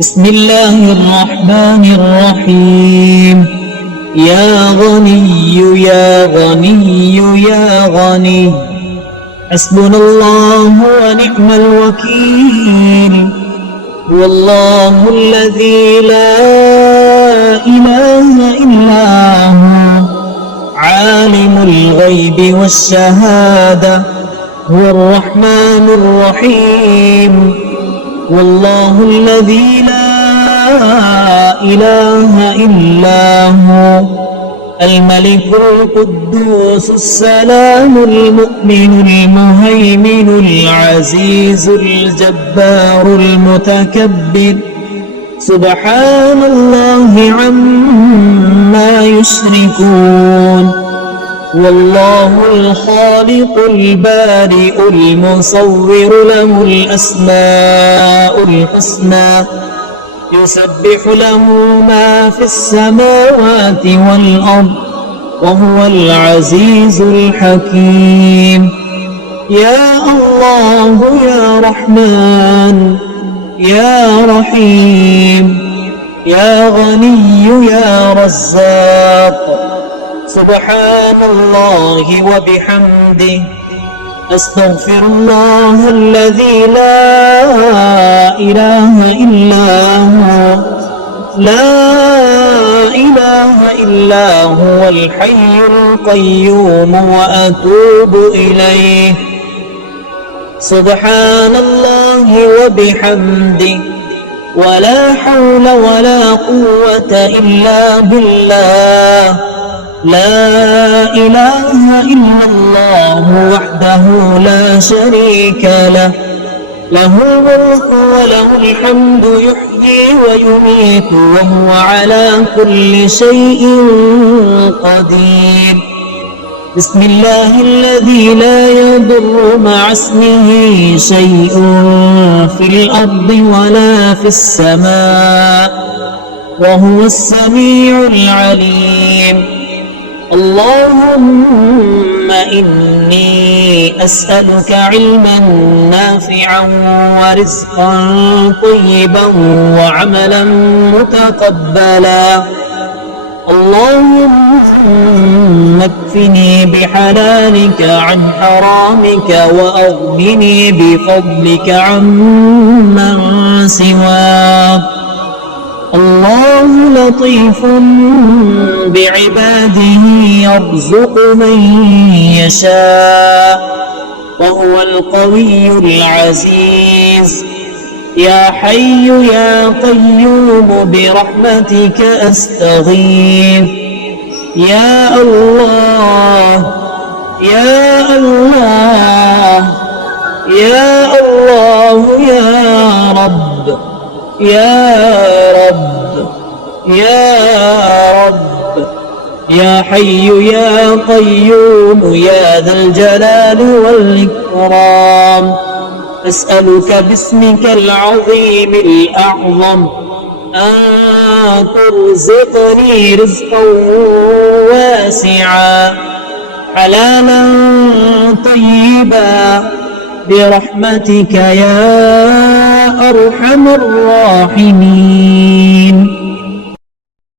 بسم الله الرحمن الرحيم. يا غني يا غني يا غني، حسبنا الله ونعم الوكيل. هو الله الذي لا إله إلا هو، عالم الغيب والشهادة، هو الرحمن الرحيم. والله الذي لا إله إلا هو، الملك القدوس السلام المؤمن المهيمن العزيز الجبار المتكبر، سبحان الله عما يشركون. والله الخالق البارئ المصور، له الأسماء الحسنى، يسبح له ما في السماوات والأرض، وهو العزيز الحكيم. يا الله يا رحمن يا رحيم، يا غني يا رزاق، سبحان الله وبحمده، أستغفر الله الذي لا إله إلا هو، لا إله إلا هو الحي القيوم، وأتوب إليه. سبحان الله وبحمده، ولا حول ولا قوة إلا بالله. لا إله إلا الله وحده لا شريك له، له الملك وله الحمد، يحيي ويميت وهو على كل شيء قدير. بسم الله الذي لا يضر مع اسمه شيء في الأرض ولا في السماء، وهو السميع العليم. اللهم إني أسألك علما نافعا ورزقا طيبا وعملا متقبلا. اللهم اكفني بحلالك عن حرامك، وأغنني بفضلك عمن سواك. الله لطيف بعباده، يرزق من يشاء، وهو القوي العزيز. يا حي يا قيوم برحمتك أستغيث. يا الله يا الله يا الله يا رب يا رب يا رب، يا حي يا قيوم يا ذا الجلال والإكرام. أسألك باسمك العظيم الأعظم أن ترزقني رزقا واسعا، حلالا طيبا، برحمتك يا أرحم الراحمين.